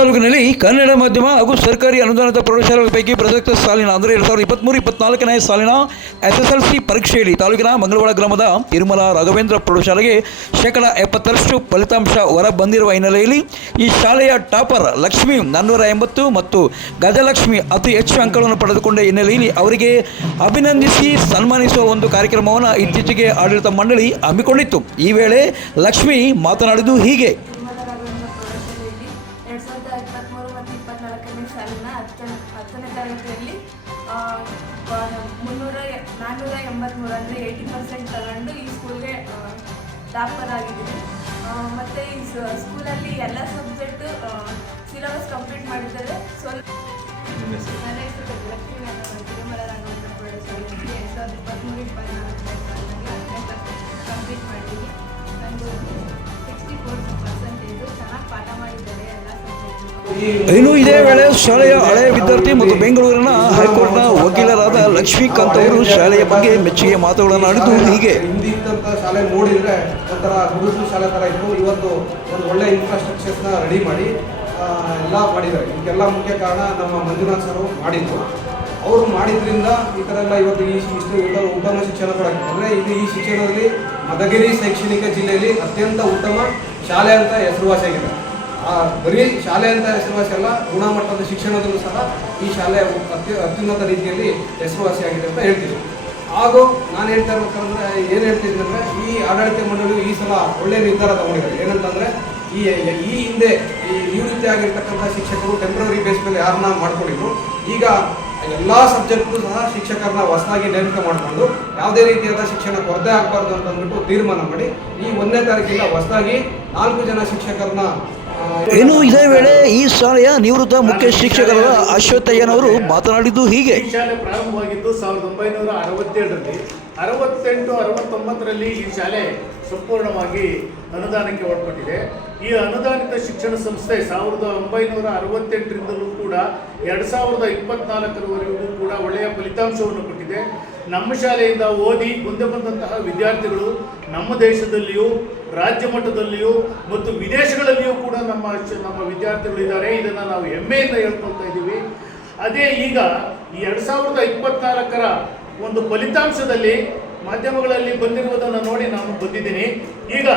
ಸರ್ಕಾರಿ ಕನ್ನಡ ಮಾಧ್ಯಮ ಹಾಗೂ ಸರ್ಕಾರಿ ಅನುದಾನದ ಪ್ರೌಢಶಾಲೆಗಳ ಪೈಕಿ ಪ್ರಸಕ್ತ ಸಾಲಿನ, ಅಂದರೆ ಎರಡು ಸಾವಿರದ ಇಪ್ಪತ್ತ್ಮೂರು ಇಪ್ಪತ್ನಾಲ್ಕನೇ ಸಾಲಿನ ಎಸ್ ಎಸ್ ಎಲ್ ಸಿ ಪರೀಕ್ಷೆಯಲ್ಲಿ ತಾಲೂಕಿನ ಮಂಗಳವಾಡ ಗ್ರಾಮದ ತಿರುಮಲ ರಾಘವೇಂದ್ರ ಪ್ರೌಢಶಾಲೆಗೆ ಶೇಕಡ ಎಪ್ಪತ್ತರಷ್ಟು ಫಲಿತಾಂಶ ಹೊರ ಬಂದಿರುವ ಹಿನ್ನೆಲೆಯಲ್ಲಿ ಈ ಶಾಲೆಯ ಟಾಪರ್ ಲಕ್ಷ್ಮಿ ನಾನ್ನೂರ ಎಂಬತ್ತು ಮತ್ತು ಗಜಲಕ್ಷ್ಮಿ ಅತಿ ಹೆಚ್ಚು ಅಂಕಗಳನ್ನು ಪಡೆದುಕೊಂಡ ಹಿನ್ನೆಲೆಯಲ್ಲಿ ಅವರಿಗೆ ಅಭಿನಂದಿಸಿ ಸನ್ಮಾನಿಸುವ ಒಂದು ಕಾರ್ಯಕ್ರಮವನ್ನು ಇತ್ತೀಚೆಗೆ ಆಡಳಿತ ಮಂಡಳಿ ಹಮ್ಮಿಕೊಂಡಿತ್ತು. ಈ ವೇಳೆ ಲಕ್ಷ್ಮಿ ಮಾತನಾಡಿದ್ದು ಹೀಗೆ. ಸಾಲಿನ ಹತ್ತನೇ ಹತ್ತನೇ ತರಗತಿಯಲ್ಲಿ ಮುನ್ನೂರ ಎ- ನಾನ್ನೂರ ಎಂಬತ್ತ್ಮೂರು ಅಂದರೆ ಏಯ್ಟಿ ಪರ್ಸೆಂಟ್ ತಗೊಂಡು ಈ ಸ್ಕೂಲ್ಗೆ ಟಾಪರ್ ಆಗಿದ್ದೀನಿ ಮತ್ತು ಈ ಸ್ಕೂಲಲ್ಲಿ ಎಲ್ಲ ಸಬ್ಜೆಕ್ಟು ಸಿಲೆಬಸ್ ಕಂಪ್ಲೀಟ್ ಮಾಡಿದ್ದಾರೆ. ಸ್ವಲ್ಪ ನನ್ನ ಹೆಸರು ಲಕ್ಷ್ಮೀ ನಾರಾಯಣ ತಿರುಮಲ ರಂಗಮಂದಿರ ಪ್ರೌಢಶಾಲೆಯಲ್ಲಿ ಎರಡು ಸಾವಿರದ ಇಪ್ಪತ್ತ್ಮೂರು ಇಪ್ಪತ್ನಾಲ್ಕನೇ ಹತ್ತನೇ ಕ್ಲಾಸ್ ಕಂಪ್ಲೀಟ್ ಮಾಡಿದ್ದೀನಿ. ನಂದು ಸಿಕ್ಸ್ಟಿ ಫೋರ್ ಪರ್ಸೆಂಟೇಜು ಚೆನ್ನಾಗಿ ಪಾಠ ಮಾಡಿದ್ದಾರೆ ಎಲ್ಲ ಸಬ್ಜೆಕ್ಟು ಇನ್ನು ಇದೇ ವೇಳೆ ಶಾಲೆಯ ಹಳೆಯ ವಿದ್ಯಾರ್ಥಿ ಮತ್ತು ಬೆಂಗಳೂರಿನ ಹೈಕೋರ್ಟ್ನ ವಕೀಲರಾದ ಲಕ್ಷ್ಮೀಕಾಂತ್ ಅವರು ಶಾಲೆಯ ಬಗ್ಗೆ ಮೆಚ್ಚುಗೆ ಮಾತುಗಳನ್ನು ಆಡಿದ್ದು ಹೀಗೆ. ಶಾಲೆ ನೋಡಿದ್ರೆ ಒಂಥರ ಗುರುತು ಶಾಲೆ ಥರ ಇತ್ತು. ಇವತ್ತು ಒಂದು ಒಳ್ಳೆ ಇನ್ಫ್ರಾಸ್ಟ್ರಕ್ಚರ್ಸ್ನ ರೆಡಿ ಮಾಡಿ ಎಲ್ಲ ಮಾಡಿದ್ದಾರೆ. ಇದಕ್ಕೆಲ್ಲ ಮುಖ್ಯ ಕಾರಣ ನಮ್ಮ ಮಂಜುನಾಥ್ ಸರ್ ಮಾಡಿದ್ದು. ಅವರು ಮಾಡಿದ್ರಿಂದ ಈ ಥರ ಎಲ್ಲ ಇವತ್ತು ಈ ಇಷ್ಟು ಉತ್ತಮ ಶಿಕ್ಷಣ ಕೊಡಕ್ಕೆ ಅಂದರೆ ಇದು ಈ ಶಿಕ್ಷಣದಲ್ಲಿ ಮಧುಗಿರಿ ಶೈಕ್ಷಣಿಕ ಜಿಲ್ಲೆಯಲ್ಲಿ ಅತ್ಯಂತ ಉತ್ತಮ ಶಾಲೆ ಅಂತ ಹೆಸರುವಾಸಿಯಾಗಿದೆ. ಆ, ಬರೀ ಶಾಲೆ ಅಂತ ಹೆಸರುವಾಸಿ ಅಲ್ಲ ಗುಣಮಟ್ಟದ ಶಿಕ್ಷಣದಲ್ಲೂ ಸಹ ಈ ಶಾಲೆ ಅತ್ಯು ಅತ್ಯುನ್ನತ ರೀತಿಯಲ್ಲಿ ಹೆಸರುವಾಸಿಯಾಗಿದೆ ಅಂತ ಹೇಳ್ತೀವಿ. ಹಾಗೂ ನಾನು ಹೇಳ್ತಾ ಇರ್ಬೇಕಂದ್ರೆ ಏನು ಹೇಳ್ತಿದ್ದೀನಿ ಅಂದರೆ ಈ ಆಡಳಿತ ಮಂಡಳಿಯು ಈ ಸಲ ಒಳ್ಳೆಯ ನಿರ್ಧಾರ ತಗೊಂಡಿದ್ದಾರೆ. ಏನಂತಂದರೆ ಈ ಈ ಹಿಂದೆ ಈ ನಿವೃತ್ತಿ ಆಗಿರ್ತಕ್ಕಂಥ ಶಿಕ್ಷಕರು ಟೆಂಪ್ರವರಿ ಬೇಸ್ ಮೇಲೆ ಯಾರನ್ನ ಮಾಡ್ಕೊಂಡಿದ್ರು. ಈಗ ಎಲ್ಲ ಸಬ್ಜೆಕ್ಟ್ಗೂ ಸಹ ಶಿಕ್ಷಕರನ್ನ ಹೊಸದಾಗಿ ನೇಮಕ ಮಾಡಿಕೊಂಡು ಯಾವುದೇ ರೀತಿಯಾದ ಶಿಕ್ಷಣ ಕೊರತೆ ಆಗಬಾರ್ದು ಅಂತ ಅಂದ್ಬಿಟ್ಟು ತೀರ್ಮಾನ ಮಾಡಿ ಈ ಒಂದನೇ ತಾರೀಕಿಂದ ಹೊಸದಾಗಿ ನಾಲ್ಕು ಜನ ಶಿಕ್ಷಕರನ್ನ ಇನ್ನು ಇದೇ ವೇಳೆ ಈ ಶಾಲೆಯ ನಿವೃತ್ತ ಮುಖ್ಯ ಶಿಕ್ಷಕರಾದ ಅಶ್ವಥಯ್ಯನವರು ಮಾತನಾಡಿದ್ದು ಹೀಗೆ. ಈ ಶಾಲೆ ಪ್ರಾರಂಭವಾಗಿದ್ದು ಸಾವಿರದ ಒಂಬೈನೂರ ಅರವತ್ತೇಳರಲ್ಲಿ ಅರವತ್ತೆಂಟು ಅರವತ್ತೊಂಬತ್ತರಲ್ಲಿ ಈ ಶಾಲೆ ಸಂಪೂರ್ಣವಾಗಿ ಅನುದಾನಕ್ಕೆ ಒಳಪಟ್ಟಿದೆ. ಈ ಅನುದಾನಿತ ಶಿಕ್ಷಣ ಸಂಸ್ಥೆ ಸಾವಿರದ ಒಂಬೈನೂರ ಅರವತ್ತೆಂಟರಿಂದಲೂ ಕೂಡ ಎರಡು ಸಾವಿರದ ಇಪ್ಪತ್ನಾಲ್ಕರವರೆಗೂ ಕೂಡ ಒಳ್ಳೆಯ ಫಲಿತಾಂಶವನ್ನು ಕೊಟ್ಟಿದೆ. ನಮ್ಮ ಶಾಲೆಯಿಂದ ಓದಿ ಮುಂದೆ ಬಂದಂತಹ ವಿದ್ಯಾರ್ಥಿಗಳು ನಮ್ಮ ದೇಶದಲ್ಲಿಯೂ, ರಾಜ್ಯ ಮಟ್ಟದಲ್ಲಿಯೂ ಮತ್ತು ವಿದೇಶಗಳಲ್ಲಿಯೂ ಕೂಡ ನಮ್ಮ ನಮ್ಮ ವಿದ್ಯಾರ್ಥಿಗಳು ಇದ್ದಾರೆ. ಇದನ್ನು ನಾವು ಹೆಮ್ಮೆಯಿಂದ ಹೇಳ್ಕೊಳ್ತಾ ಇದ್ದೀವಿ. ಅದೇ ಈಗ ಈ ಎರಡು ಸಾವಿರದ ಇಪ್ಪತ್ನಾಲ್ಕರ ಒಂದು ಫಲಿತಾಂಶದಲ್ಲಿ ಮಾಧ್ಯಮಗಳಲ್ಲಿ ಬಂದಿರುವುದನ್ನು ನೋಡಿ ನಾನು ಬಂದಿದ್ದೀನಿ. ಈಗ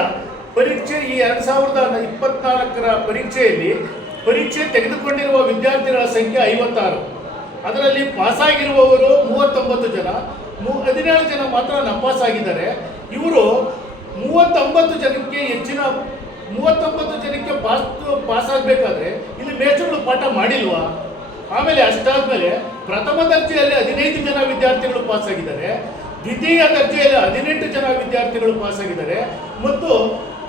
ಪರೀಕ್ಷೆ ಈ ಎರಡು ಸಾವಿರದ ಇಪ್ಪತ್ನಾಲ್ಕರ ಪರೀಕ್ಷೆಯಲ್ಲಿ ಪರೀಕ್ಷೆ ತೆಗೆದುಕೊಂಡಿರುವ ವಿದ್ಯಾರ್ಥಿಗಳ ಸಂಖ್ಯೆ ಐವತ್ತಾರು. ಅದರಲ್ಲಿ ಪಾಸಾಗಿರುವವರು ಮೂವತ್ತೊಂಬತ್ತು ಜನ ಹದಿನೇಳು ಜನ ಮಾತ್ರ ನಪಾಸ್ ಆಗಿದ್ದಾರೆ ಇವರು ಮೂವತ್ತೊಂಬತ್ತು ಜನಕ್ಕೆ ಹೆಚ್ಚಿನ, ಮೂವತ್ತೊಂಬತ್ತು ಜನಕ್ಕೆ ಪಾಸ್ ಪಾಸ್ ಆಗಬೇಕಾದ್ರೆ ಇಲ್ಲಿ ಮೇಷ್ಟ್ರುಗಳು ಪಾಠ ಮಾಡಿಲ್ವಾ? ಆಮೇಲೆ ಅಷ್ಟಾದ್ಮೇಲೆ ಪ್ರಥಮ ದರ್ಜೆಯಲ್ಲಿ ಹದಿನೈದು ಜನ ವಿದ್ಯಾರ್ಥಿಗಳು ಪಾಸ್ ಆಗಿದ್ದಾರೆ. ದ್ವಿತೀಯ ದರ್ಜೆಯಲ್ಲಿ ಹದಿನೆಂಟು ಜನ ವಿದ್ಯಾರ್ಥಿಗಳು ಪಾಸ್ ಆಗಿದ್ದಾರೆ. ಮತ್ತು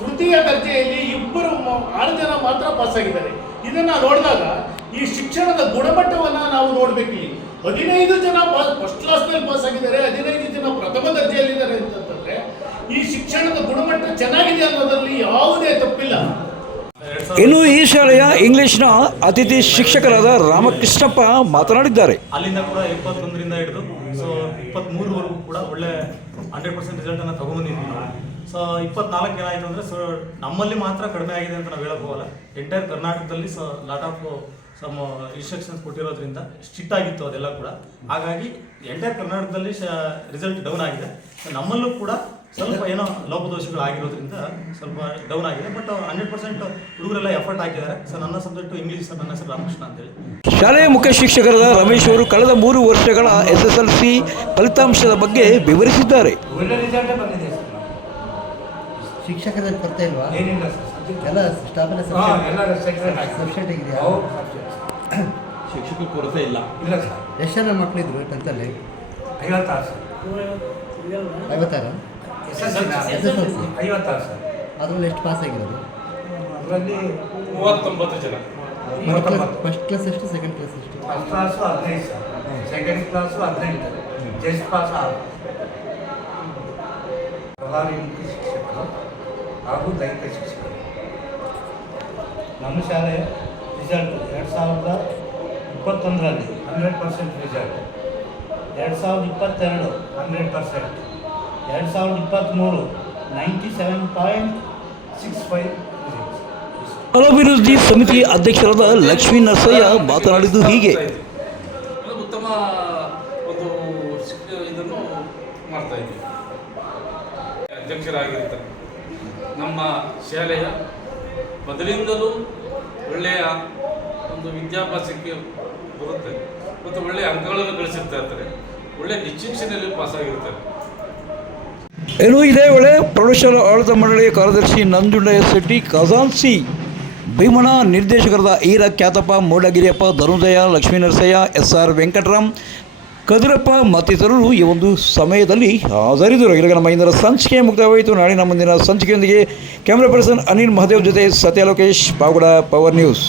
ತೃತೀಯ ದರ್ಜೆಯಲ್ಲಿ ಇಬ್ಬರು ಆರು ಜನ ಮಾತ್ರ ಪಾಸ್ ಆಗಿದ್ದಾರೆ. ಇದನ್ನ ನೋಡಿದಾಗ ಈ ಶಿಕ್ಷಣದ ಗುಣಮಟ್ಟವನ್ನ ನಾವು ನೋಡ್ಬೇಕಿಲ್ಲಿ. ಹದಿನೈದು ಜನ ಫಸ್ಟ್ ಕ್ಲಾಸ್ನಲ್ಲಿ ಪಾಸ್ ಆಗಿದ್ದಾರೆ ಹದಿನೈದು ಜನ ಪ್ರಥಮ ದರ್ಜೆಯಲ್ಲಿದ್ದಾರೆ ಅಂತಂದ್ರೆ ಈ ಶಿಕ್ಷಣದ ಗುಣಮಟ್ಟ ಚೆನ್ನಾಗಿದೆ ಅನ್ನೋದರಲ್ಲಿ ಯಾವುದೇ ತಪ್ಪಿಲ್ಲ. ಇನ್ನು ಈ ಶಾಲೆಯ ಇಂಗ್ಲಿಷ್ನ ಅತಿಥಿ ಶಿಕ್ಷಕರಾದ ರಾಮಕೃಷ್ಣಪ್ಪ ಮಾತನಾಡಿದ್ದಾರೆ. ಅಲ್ಲಿಂದ ಕೂಡ ಇಪ್ಪತ್ತೊಂದರಿಂದ ಹಿಡಿದು ಸೊ ಇಪ್ಪತ್ತ್ಮೂರವರೆಗೂ ಕೂಡ ಒಳ್ಳೆ ಹಂಡ್ರೆಡ್ ಪರ್ಸೆಂಟ್ ರಿಸಲ್ಟನ್ನು ತಗೊಂಡಿದ್ವಿ ನಾವು. ಸೊ ಇಪ್ಪತ್ನಾಲ್ಕು ಏನಾಯಿತು ಅಂದರೆ ಸೊ ನಮ್ಮಲ್ಲಿ ಮಾತ್ರ ಕಡಿಮೆ ಆಗಿದೆ ಅಂತ ನಾವು ಹೇಳಕ್ ಹೋಗಲ್ಲ. ಎಂಟೈರ್ ಕರ್ನಾಟಕದಲ್ಲಿ so lot of some instructions ಕೊಟ್ಟಿರೋದ್ರಿಂದ strict ಆಗಿತ್ತು ಅದೆಲ್ಲ ಕೂಡ. ಹಾಗಾಗಿ ಎಂಟೈರ್ ಕರ್ನಾಟಕದಲ್ಲಿ ರಿಸಲ್ಟ್ ಡೌನ್ ಆಗಿದೆ. ಸೊ ನಮ್ಮಲ್ಲೂ ಕೂಡ ಸ್ವಲ್ಪ ಏನೋ ಲೋಪದೋಷಗಳು ಆಗಿರೋದ್ರಿಂದ ಸ್ವಲ್ಪ ಡೌನ್ ಆಗಿದೆ. ಬಟ್ ಹಂಡ್ರೆಡ್ ಪರ್ಸೆಂಟ್ ಹುಡುಗರೆಲ್ಲ ಎಫರ್ಟ್ ಹಾಕಿದ್ದಾರೆ. ಸರ್ ನನ್ನ ಸಬ್ಜೆಕ್ಟು ಇಂಗ್ಲೀಷ್ ನನ್ನ ಹೆಸರು ರಾಮಕೃಷ್ಣ ಅಂತೇಳಿ. ಶಾಲೆಯ ಮುಖ್ಯ ಶಿಕ್ಷಕರಾದ ರಮೇಶ್ ಅವರು ಕಳೆದ ಮೂರು ವರ್ಷಗಳ ಎಸ್ ಎಸ್ ಎಲ್ ಸಿ ಫಲಿತಾಂಶದ ಬಗ್ಗೆ ವಿವರಿಸಿದ್ದಾರೆ. ಒಳ್ಳೆ ರಿಸಲ್ಟ್ ಬಂದಿದೆ ಶಿಕ್ಷಕರ ಶಿಕ್ಷಕರಲ್ಲಿ ಕೊರತೆ ಇಲ್ವಾ? ಏನಿಲ್ಲ ಸರ್. ಎಲ್ಲ ಸ್ಥಾಪನೆ ಸಬ್ಸ್ಟೆಂಟ್ ಇದೆಯಾ ಸಬ್ಜೆಕ್ಟ್ ಕೊರತೆ ಇಲ್ಲ. ಇಲ್ಲ ಸರ್ ಎಷ್ಟು ಜನ ಮಕ್ಕಳಿದ್ರು ಟೆಂತಲ್ಲಿ ಐವತ್ತಾರು ಸರ್ ಐವತ್ತಾರು? S S C SSLC. ಐವತ್ತಾರು ಸರ್ ಅದರಲ್ಲಿ ಎಷ್ಟು ಪಾಸ್ ಆಗಿರೋದು? ಅದರಲ್ಲಿ ಮೂವತ್ತೊಂಬತ್ತು ಜನ. ಫಸ್ಟ್ ಕ್ಲಾಸ್ ಎಷ್ಟು ಸೆಕೆಂಡ್ ಕ್ಲಾಸ್ ಎಷ್ಟು? ಫಸ್ಟ್ ಕ್ಲಾಸು ಹದಿನೈದು ಸರ್ ಸೆಕೆಂಡ್ ಕ್ಲಾಸು ಹದಿನೆಂಟು. ಜಸ್ಟ್ ಪಾಸ್ ಆರು. ಪ್ರಭಾವಿ ಮುಖ್ಯ ಶಿಕ್ಷಕರು ಹಾಗೂ ದೈಹಿಕ ಶಿಕ್ಷಕರು. ನಮ್ಮ ಶಾಲೆ ರಿಸಲ್ಟ್ ಎರಡು ಸಾವಿರದ ಇಪ್ಪತ್ತೊಂದರಲ್ಲಿ ಹಂಡ್ರೆಡ್ ಪರ್ಸೆಂಟ್ ರಿಸಲ್ಟ್ ಎರಡು ಸಾವಿರದ ಇಪ್ಪತ್ತೆರಡು ಹಂಡ್ರೆಡ್ ಪರ್ಸೆಂಟ್ ಎರಡು ಸಾವಿರದ ಇಪ್ಪತ್ತ್ಮೂರು ninety seven point six five ಅಭಿವೃದ್ಧಿ ಸಮಿತಿ ಅಧ್ಯಕ್ಷರಾದ ಲಕ್ಷ್ಮೀ ನರಸಯ್ಯ ಮಾತನಾಡಿದ್ದು ಹೀಗೆ. ಉತ್ತಮ ಒಂದು ಇದನ್ನು ಮಾಡ್ತಾ ಇದ್ದೀವಿ. ಅಧ್ಯಕ್ಷರಾಗಿರ್ತಾರೆ ನಮ್ಮ ಶಾಲೆಯ ಮೊದಲಿಂದಲೂ ಒಳ್ಳೆಯ ಒಂದು ವಿದ್ಯಾಭ್ಯಾಸಕ್ಕೆ ಬರುತ್ತೆ. ಮತ್ತು ಒಳ್ಳೆಯ ಅಂಕಗಳನ್ನು ಗಳಿಸಿರ್ತಾ ಇರ್ತಾರೆ. ಒಳ್ಳೆಯ ಪಾಸ್ ಪಾಸಾಗಿರ್ತಾರೆ. ಏನು ಇದೇ ವೇಳೆ ಪ್ರೌಢಶಾಲಾ ಆಡಳಿತ ಮಂಡಳಿಯ ಕಾರ್ಯದರ್ಶಿ ನಂಜುಂಡಯ್ಯ ಶೆಟ್ಟಿ ಖಜಾನ್ಸಿ ಭೀಮಣ ನಿರ್ದೇಶಕರಾದ ಈರ ಖ್ಯಾತಪ್ಪ, ಮೂಡಗಿರಿಯಪ್ಪ ಧನುದಯ ಲಕ್ಷ್ಮೀ ನರಸಯ್ಯ, ಎಸ್ ಆರ್ ವೆಂಕಟರಾಮ್ ಕದಿರಪ್ಪ ಮತ್ತಿತರರು ಈ ಒಂದು ಸಮಯದಲ್ಲಿ ಹಾಜರಿದ್ದರು. ಇಲ್ಲಿಗೆ ನಮ್ಮ ಇಂದಿನ ಸಂಚಿಕೆ ಮುಕ್ತವಾಯಿತು ನಾಳೆ ನಮ್ಮ ಮುಂದಿನ ಸಂಚಿಕೆಯೊಂದಿಗೆ ಕ್ಯಾಮ್ರಾ ಪರ್ಸನ್ ಅನಿಲ್ ಮಹದೇವ್ ಜೊತೆ ಸತ್ಯ ಲೋಕೇಶ್ ಪಾವಗಡ ಪವರ್ ನ್ಯೂಸ್.